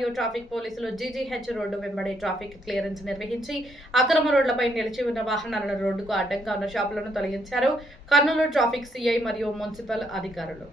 మరియు ట్రాఫిక్ పోలీసులు GGH road వెంబడి ట్రాఫిక్ క్లియరెన్స్ నిర్వహించి అక్రమ రోడ్లపై నిలిచి ఉన్న వాహనాలను రోడ్డుకు అడ్డంగా ఉన్న షాపులను తొలగించారు. కర్నూలు ట్రాఫిక్ సిఐ మరియు మున్సిపల్ అధికారులు.